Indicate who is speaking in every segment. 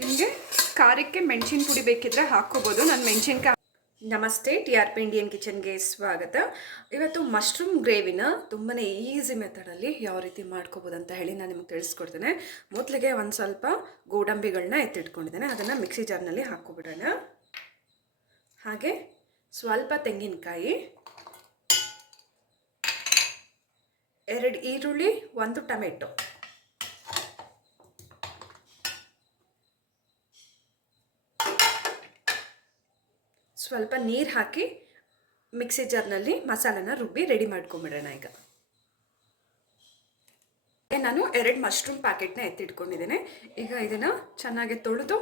Speaker 1: ನಿಮಗೆ ಖಾರಕ್ಕೆ ಮೆಣಸಿನ ಪುಡಿ ಬೇಕಿದ್ರೆ ಹಾಕ್ಕೋಬೋದು. ನಾನು ಮೆಣಸಿನ್ಕಾಯಿ ನಮಸ್ತೆ ಟಿ ಆರ್ ಪಿ ಇಂಡಿಯನ್ ಕಿಚನ್ಗೆ ಸ್ವಾಗತ. ಇವತ್ತು ಮಶ್ರೂಮ್ ಗ್ರೇವಿನ ತುಂಬಾ ಈಸಿ ಮೆಥಡಲ್ಲಿ ಯಾವ ರೀತಿ ಮಾಡ್ಕೋಬೋದು ಅಂತ ಹೇಳಿ ನಾನು ನಿಮ್ಗೆ ತಿಳಿಸ್ಕೊಡ್ತೇನೆ. ಮೊದಲಿಗೆ ಒಂದು ಸ್ವಲ್ಪ ಗೋಡಂಬಿಗಳನ್ನ ಎತ್ತಿಟ್ಕೊಂಡಿದ್ದೇನೆ. ಅದನ್ನು ಮಿಕ್ಸಿ ಜಾರ್ನಲ್ಲಿ ಹಾಕ್ಕೊಬಿಡೋಣ. ಹಾಗೆ ಸ್ವಲ್ಪ ತೆಂಗಿನಕಾಯಿ, ಎರಡು ಈರುಳ್ಳಿ, ಒಂದು ಟೊಮೆಟೊ. ಸ್ವಲ್ಪ ನೀರು ಹಾಕಿ ಮಿಕ್ಸಿ ಜಾರ್ನಲ್ಲಿ ಮಸಾಲನ ರುಬ್ಬಿ ರೆಡಿ ಮಾಡ್ಕೊಂಬಿಡೋಣ ಈಗ. ನಾನು ಎರಡು ಮಶ್ರೂಮ್ ಪ್ಯಾಕೆಟ್ನ ಎತ್ತಿಟ್ಕೊಂಡಿದ್ದೇನೆ. ಈಗ ಇದನ್ನು ಚೆನ್ನಾಗಿ ತೊಳೆದು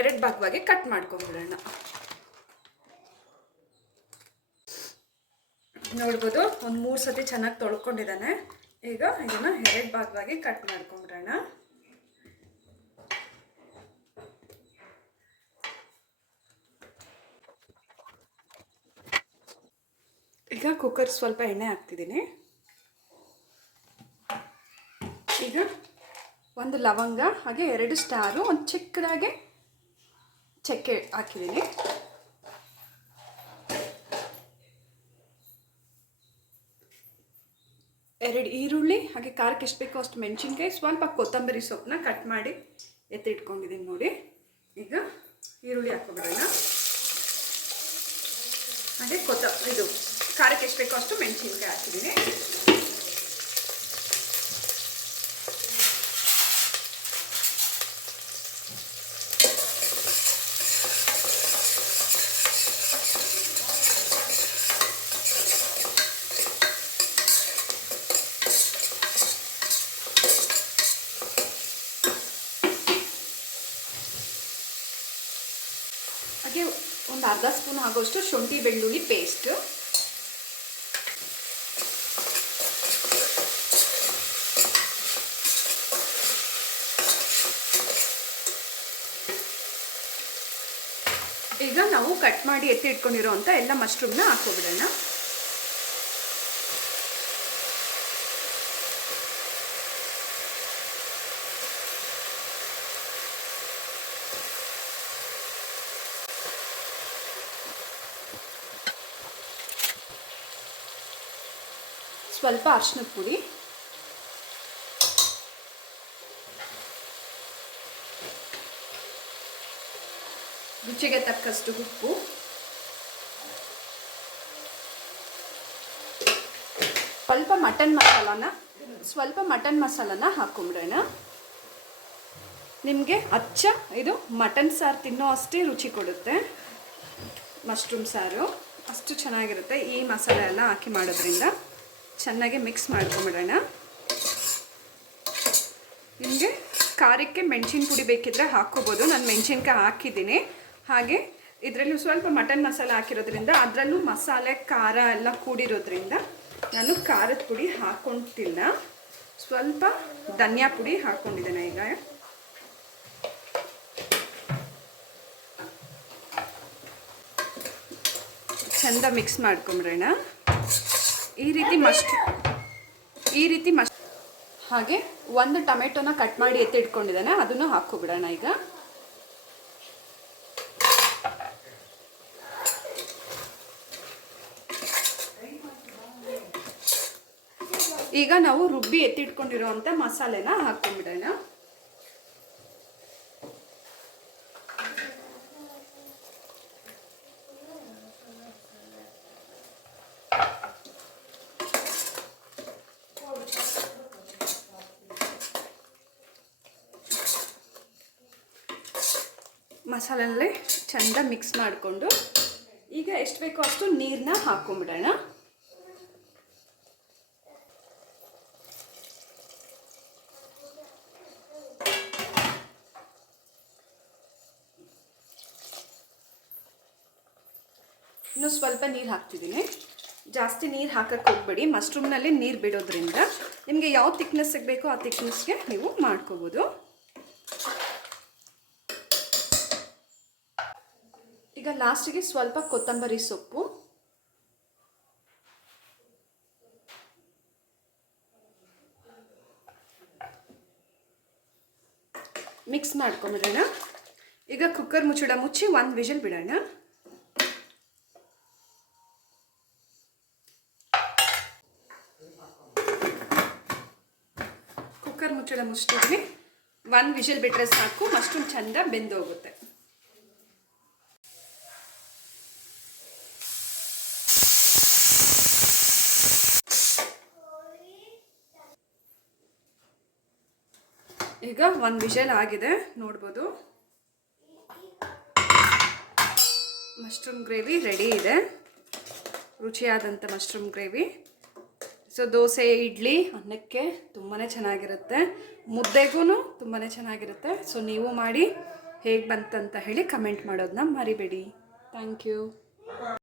Speaker 1: ಎರಡು ಭಾಗವಾಗಿ ಕಟ್ ಮಾಡ್ಕೊಂಬಿಡೋಣ. ನೋಡ್ಬೋದು ಒಂದು ಮೂರು ಸತಿ ಚೆನ್ನಾಗಿ ತೊಳ್ಕೊಂಡಿದ್ದಾನೆ. ಈಗ ಇದನ್ನು ಎರಡು ಭಾಗವಾಗಿ ಕಟ್ ಮಾಡ್ಕೊಂಬಿಡೋಣ. ಈಗ ಕುಕ್ಕರ್ ಸ್ವಲ್ಪ ಎಣ್ಣೆ ಹಾಕ್ತಿದ್ದೀನಿ. ಈಗ ಒಂದು ಲವಂಗ, ಹಾಗೆ ಎರಡು ಸ್ಟಾರು, ಒಂದು ಚಿಕ್ಕದಾಗಿ ಚಕ್ಕೆ ಹಾಕಿದ್ದೀನಿ. ಎರಡು ಈರುಳ್ಳಿ, ಹಾಗೆ ಖಾರಕ್ಕೆ ಎಷ್ಟು ಬೇಕೋ ಅಷ್ಟು ಮೆಣಸಿನ್ಕಾಯಿ, ಸ್ವಲ್ಪ ಕೊತ್ತಂಬರಿ ಸೊಪ್ಪನ್ನ ಕಟ್ ಮಾಡಿ ಎತ್ತಿಟ್ಕೊಂಡಿದ್ದೀನಿ ನೋಡಿ. ಈಗ ಈರುಳ್ಳಿ ಹಾಕೋಬಿಡೋಣ ಹಾಗೆ ಕೊತ್ತ, ಇದು ಖಾರಕ್ಕೆ ಎಷ್ಟು ಬೇಕೋ ಅಷ್ಟು ಮೆಣಸಿನ್ಕಾಯಿ ಹಾಕಿದ್ದೀನಿ ಹಾಗೆ ಒಂದು ಅರ್ಧ ಸ್ಪೂನ್ ಆಗೋಷ್ಟು ಶುಂಠಿ ಬೆಳ್ಳುಳ್ಳಿ ಪೇಸ್ಟ್ ಈಗ ನಾವು ಕಟ್ ಮಾಡಿ ಎತ್ತಿ ಇಟ್ಕೊಂಡಿರೋ ಅಂತ ಎಲ್ಲ ಮಶ್ರೂಮ್ನ ಹಾಕೋಬಿಡೋಣ ಸ್ವಲ್ಪ ಅರ್ಶಿನದ ಪುಡಿ. ರುಚಿಗೆ ತಕ್ಕಷ್ಟು ಉಪ್ಪು. ಸ್ವಲ್ಪ ಮಟನ್ ಮಸಾಲಾನ, ಸ್ವಲ್ಪ ಮಟನ್ ಮಸಾಲಾನ ಹಾಕೊಂಬಿಡೋಣ. ನಿಮಗೆ ಅಚ್ಚ ಇದು ಮಟನ್ ಸಾರು ತಿನ್ನೋ ಅಷ್ಟೇ ರುಚಿ ಕೊಡುತ್ತೆ. ಮಶ್ರೂಮ್ ಸಾರು, ಅಷ್ಟು ಚೆನ್ನಾಗಿರುತ್ತೆ ಈ ಮಸಾಲೆ ಎಲ್ಲ ಹಾಕಿ ಮಾಡೋದ್ರಿಂದ. ಚೆನ್ನಾಗಿ ಮಿಕ್ಸ್ ಮಾಡ್ಕೊಂಬಿಡೋಣ. ನಿಮಗೆ ಖಾರಕ್ಕೆ ಮೆಣಸಿನ ಪುಡಿ ಬೇಕಿದ್ರೆ ಹಾಕ್ಕೋಬೋದು. ನಾನು ಮೆಣಸಿನ್ಕಾಯಿ ಹಾಕಿದ್ದೀನಿ. ಹಾಗೆ ಇದರಲ್ಲೂ ಸ್ವಲ್ಪ ಮಟನ್ ಮಸಾಲೆ ಹಾಕಿರೋದ್ರಿಂದ ಅದರಲ್ಲೂ ಮಸಾಲೆ, ಖಾರ ಎಲ್ಲ ಕೂಡಿರೋದ್ರಿಂದ ನಾನು ಖಾರದ ಪುಡಿ ಹಾಕ್ಕೊಳ್ತಿಲ್ಲ ಸ್ವಲ್ಪ ಧನಿಯಾ ಪುಡಿ ಹಾಕ್ಕೊಂಡಿದ್ದೇನೆ ಈಗ. ಚಂದ ಮಿಕ್ಸ್ ಮಾಡ್ಕೊಂಬ್ರೇಣ ಈ ರೀತಿ ಮಸ್ಟ್ ಈ ರೀತಿ ಮಸ್ ಹಾಗೆ ಒಂದು ಟೊಮೆಟೊನ ಕಟ್ ಮಾಡಿ ಎತ್ತಿಟ್ಕೊಂಡಿದ್ದಾನೆ, ಅದನ್ನು ಹಾಕ್ಕೊಬಿಡೋಣ ಈಗ. ಈಗ ನಾವು ರುಬ್ಬಿ ಎತ್ತಿಟ್ಕೊಂಡಿರೋವಂಥ ಮಸಾಲೆನ ಹಾಕೊಂಡ್ಬಿಡೋಣ ಮಸಾಲೆಲ್ಲೇ ಚೆಂದ ಮಿಕ್ಸ್ ಮಾಡಿಕೊಂಡು ಈಗ ಎಷ್ಟು ಬೇಕೋ ಅಷ್ಟು ನೀರನ್ನ ಹಾಕ್ಕೊಂಬಿಡೋಣ. ಇನ್ನು ಸ್ವಲ್ಪ ನೀರು ಹಾಕ್ತಿದ್ದೀನಿ. ಜಾಸ್ತಿ ನೀರು ಹಾಕಕ್ಕೆ ಹೋಗ್ಬೇಡಿ. ಮಶ್ರೂಮ್ನಲ್ಲಿ ನೀರು ಬಿಡೋದ್ರಿಂದ ನಿಮಗೆ ಯಾವ ತಿಕ್ನೆಸ್ಸಿಗೆ ಬೇಕೋ ಆ ತಿಕ್ನೆಸ್ಗೆ ನೀವು ಮಾಡ್ಕೋಬೋದು. ಈಗ ಲಾಸ್ಟಿಗೆ ಸ್ವಲ್ಪ ಕೊತ್ತಂಬರಿ ಸೊಪ್ಪು. ಮಿಕ್ಸ್ ಮಾಡ್ಕೊಂಬಿಡೋಣ. ಈಗ ಕುಕ್ಕರ್ ಮುಚ್ಚಿಡ ಮುಚ್ಚಿ ಒಂದು ವಿಷಲ್ ಬಿಡೋಣ. ಕುಕ್ಕರ್ ಮುಚ್ಚಳ ಮುಚ್ಚಿದ್ವಿ ಒಂದು ವಿಷಲ್ ಬಿಟ್ಟರೆ ಸಾಕು, ಮಶ್ರೂಮ್ ಚಂದ ಬೆಂದೋಗುತ್ತೆ. ಈಗ ಒಂದು ವಿಷಲ್ ಆಗಿದೆ, ನೋಡ್ಬೋದು. ಮಶ್ರೂಮ್ ಗ್ರೇವಿ ರೆಡಿ ಇದೆ. ರುಚಿಯಾದಂಥ mushroom gravy. So dosa, idli, ಅನ್ನಕ್ಕೆ ತುಂಬಾ ಚೆನ್ನಾಗಿರುತ್ತೆ. ಮುದ್ದೆಗೂ ತುಂಬಾ ಚೆನ್ನಾಗಿರುತ್ತೆ. ಸೊ ನೀವು ಮಾಡಿ ಹೇಗೆ ಬಂತಂತ ಹೇಳಿ ಕಮೆಂಟ್ ಮಾಡೋದನ್ನ ಮರಿಬೇಡಿ. Thank you.